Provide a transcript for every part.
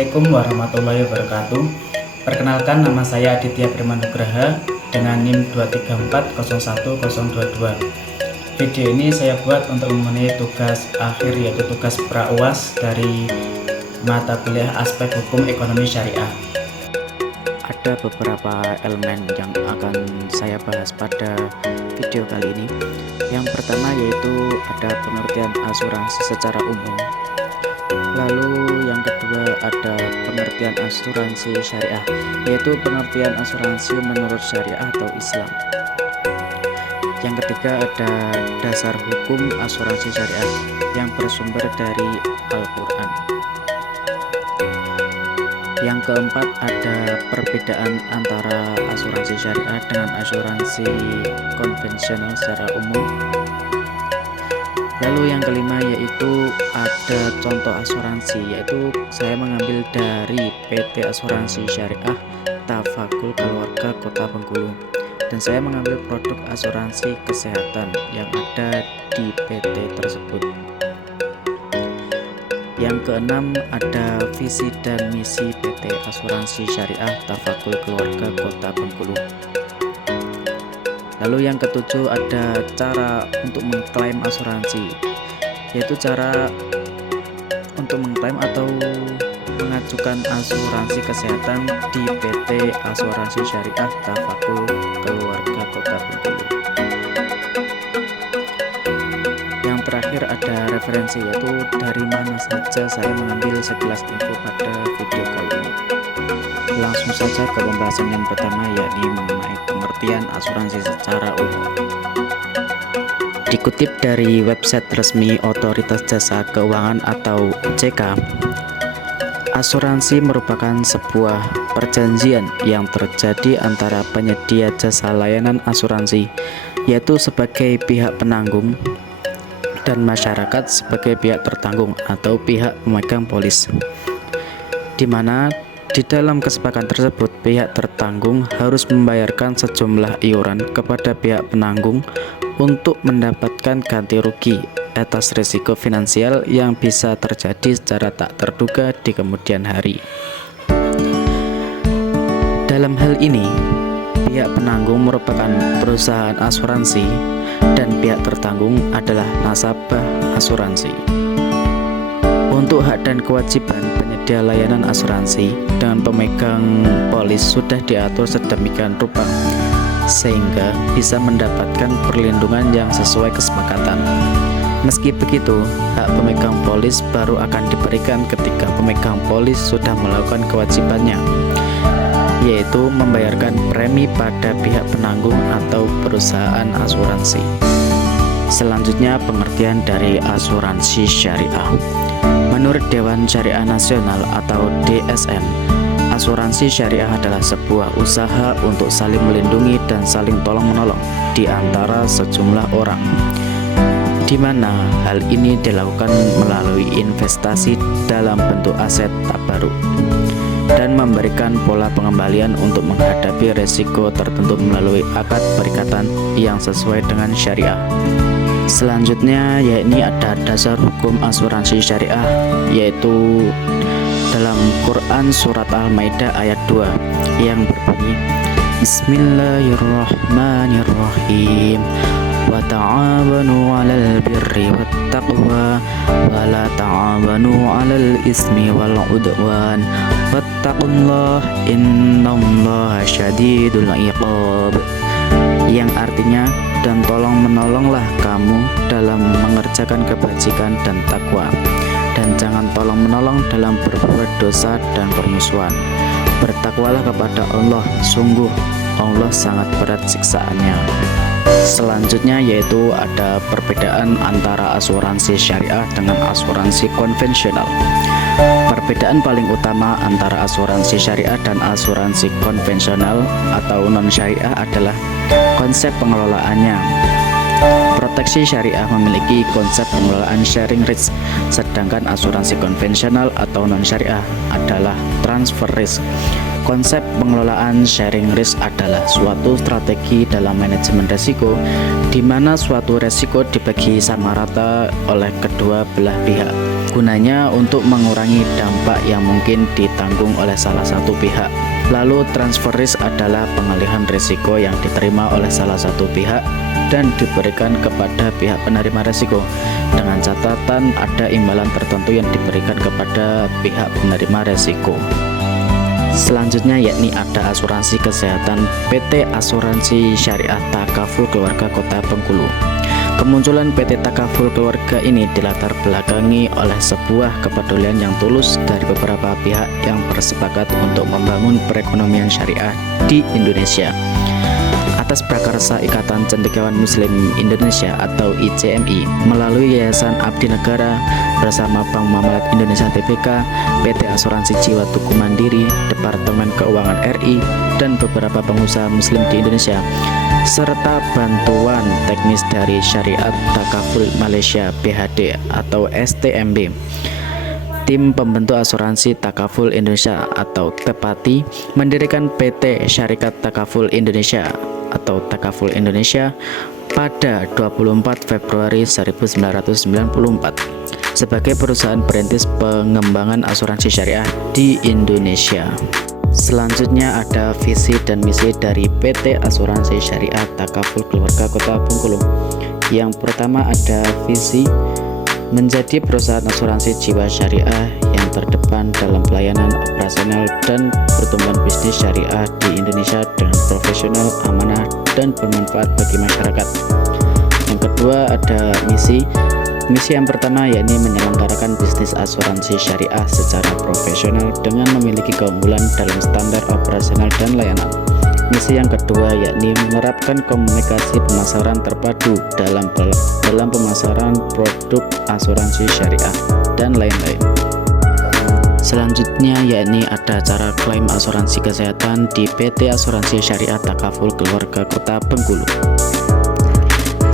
Assalamualaikum warahmatullahi wabarakatuh. Perkenalkan, nama saya Aditya Primanugraha dengan NIM 234010022. Video ini saya buat untuk memenuhi tugas akhir, yaitu tugas pra-UAS dari mata kuliah aspek hukum ekonomi syariah. Ada beberapa elemen yang akan saya bahas pada video kali ini. Yang pertama yaitu ada pengertian asuransi secara umum. Lalu yang kedua ada pengertian asuransi syariah, yaitu pengertian asuransi menurut syariah atau Islam. Yang ketiga ada dasar hukum asuransi syariah yang bersumber dari Al-Quran. Yang keempat ada perbedaan antara asuransi syariah dengan asuransi konvensional secara umum. Lalu yang kelima yaitu ada contoh asuransi, yaitu saya mengambil dari PT Asuransi Syariah Tafakul Keluarga Kota Bengkulu, dan saya mengambil produk asuransi kesehatan yang ada di PT tersebut. Yang keenam ada visi dan misi PT Asuransi Syariah Tafakul Keluarga Kota Bengkulu. Lalu yang ketujuh ada cara untuk mengklaim asuransi, yaitu cara untuk mengklaim atau mengajukan asuransi kesehatan di PT Asuransi Syariah Tafakul Keluarga Kota Bengkulu. Yang terakhir ada referensi, yaitu dari mana saja saya mengambil sekilas info pada video kali ini. Langsung saja ke pembahasan yang pertama, yakni mengenai pengertian asuransi secara umum. Dikutip dari website resmi Otoritas Jasa Keuangan atau OJK, asuransi merupakan sebuah perjanjian yang terjadi antara penyedia jasa layanan asuransi, yaitu sebagai pihak penanggung, dan masyarakat sebagai pihak tertanggung atau pihak pemegang polis, di mana di dalam kesepakatan tersebut pihak tertanggung harus membayarkan sejumlah iuran kepada pihak penanggung untuk mendapatkan ganti rugi atas risiko finansial yang bisa terjadi secara tak terduga di kemudian hari. Dalam hal ini, pihak penanggung merupakan perusahaan asuransi dan pihak tertanggung adalah nasabah asuransi. Untuk hak dan kewajiban penyedia layanan asuransi dengan pemegang polis sudah diatur sedemikian rupa sehingga bisa mendapatkan perlindungan yang sesuai kesepakatan. Meski begitu, hak pemegang polis baru akan diberikan ketika pemegang polis sudah melakukan kewajibannya, yaitu membayarkan premi pada pihak penanggung atau perusahaan asuransi. Selanjutnya, pengertian dari asuransi syariah. Menurut Dewan Syariah Nasional atau DSN, asuransi syariah adalah sebuah usaha untuk saling melindungi dan saling tolong-menolong di antara sejumlah orang, di mana hal ini dilakukan melalui investasi dalam bentuk aset tabaruk dan memberikan pola pengembalian untuk menghadapi resiko tertentu melalui akad perikatan yang sesuai dengan syariah. Selanjutnya yakni ada dasar hukum asuransi syariah, yaitu dalam Quran surat Al-Maidah ayat 2 yang berbunyi Bismillahirrahmanirrahim wa ta'awanu 'alal birri wattaqwa wa la ta'awanu 'alal ismi wal 'udwan wattaqullaha innallaha syadidul 'iqab, yang artinya dan tolong menolonglah kamu dalam mengerjakan kebajikan dan takwa, dan jangan tolong menolong dalam berbuat dosa dan permusuhan. Bertakwalah kepada Allah, sungguh Allah sangat berat siksaannya. Selanjutnya yaitu ada perbedaan antara asuransi syariah dengan asuransi konvensional. Perbedaan paling utama antara asuransi syariah dan asuransi konvensional atau non-syariah adalah konsep pengelolaannya. Proteksi syariah memiliki konsep pengelolaan sharing risk, sedangkan asuransi konvensional atau non-syariah adalah transfer risk, Konsep pengelolaan sharing risk adalah suatu strategi dalam manajemen risiko di mana suatu risiko dibagi sama rata oleh kedua belah pihak. Gunanya untuk mengurangi dampak yang mungkin ditanggung oleh salah satu pihak. Lalu transfer risk adalah pengalihan risiko yang diterima oleh salah satu pihak dan diberikan kepada pihak penerima risiko dengan catatan ada imbalan tertentu yang diberikan kepada pihak penerima risiko. Selanjutnya yakni ada asuransi kesehatan PT Asuransi Syariah Takaful Keluarga Kota Bengkulu. Kemunculan PT Takaful Keluarga ini dilatar belakangi oleh sebuah kepedulian yang tulus dari beberapa pihak yang bersepakat untuk membangun perekonomian syariah di Indonesia. Atas prakarsa Ikatan Cendekiawan Muslim Indonesia atau ICMI melalui Yayasan Abdi Negara bersama Bank Muamalat Indonesia Tbk, PT Asuransi Jiwa Tugu Mandiri, Departemen Keuangan RI, dan beberapa pengusaha muslim di Indonesia, serta bantuan teknis dari Syariat Takaful Malaysia BHD atau STMB. Tim pembentuk asuransi Takaful Indonesia atau Tepati mendirikan PT Syarikat Takaful Indonesia atau Takaful Indonesia pada 24 Februari 1994 sebagai perusahaan perintis pengembangan asuransi syariah di Indonesia. Selanjutnya ada visi dan misi dari PT Asuransi Syariah Takaful Keluarga Kota Bengkulu. Yang pertama ada visi menjadi perusahaan asuransi jiwa syariah yang terdepan dalam pelayanan operasional dan pertumbuhan bisnis syariah di Indonesia dengan profesional, amanah, dan bermanfaat bagi masyarakat. Yang kedua ada misi. Misi yang pertama yakni menyelenggarakan bisnis asuransi syariah secara profesional dengan memiliki keunggulan dalam standar operasional dan layanan. Misi yang kedua yakni menerapkan komunikasi pemasaran terpadu dalam pemasaran produk asuransi syariah dan lain-lain. Selanjutnya yakni ada cara klaim asuransi kesehatan di PT Asuransi Syariah Takaful Keluarga Kota Bengkulu.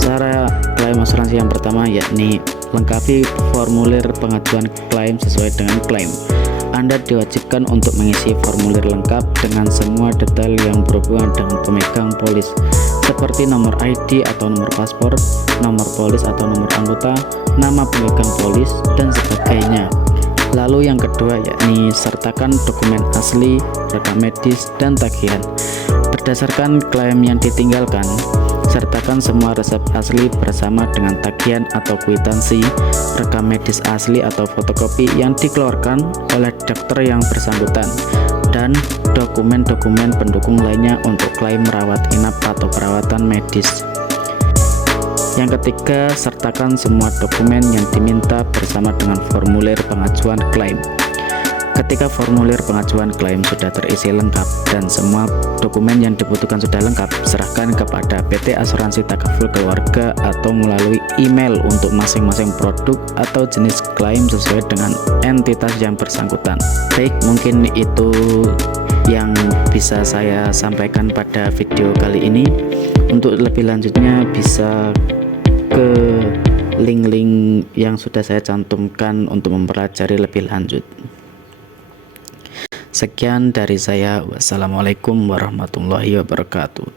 Cara klaim asuransi yang pertama yakni lengkapi formulir pengajuan klaim sesuai dengan klaim. Anda diwajibkan untuk mengisi formulir lengkap dengan semua detail yang berhubungan dengan pemegang polis seperti nomor ID atau nomor paspor, nomor polis atau nomor anggota, nama pemegang polis, dan sebagainya. Lalu yang kedua yakni sertakan dokumen asli, rekam medis, dan tagihan. Berdasarkan klaim yang ditinggalkan, sertakan semua resep asli bersama dengan tagihan atau kwitansi, rekam medis asli atau fotokopi yang dikeluarkan oleh dokter yang bersangkutan, dan dokumen-dokumen pendukung lainnya untuk klaim rawat inap atau perawatan medis. Yang ketiga, sertakan semua dokumen yang diminta bersama dengan formulir pengajuan klaim. Ketika formulir pengajuan klaim sudah terisi lengkap dan semua dokumen yang dibutuhkan sudah lengkap, serahkan kepada PT Asuransi Takaful Keluarga atau melalui email untuk masing-masing produk atau jenis klaim sesuai dengan entitas yang bersangkutan. Baik, mungkin itu yang bisa saya sampaikan pada video kali ini. Untuk lebih lanjutnya bisa ke link-link yang sudah saya cantumkan untuk mempelajari lebih lanjut. Sekian dari saya. Wassalamualaikum warahmatullahi wabarakatuh.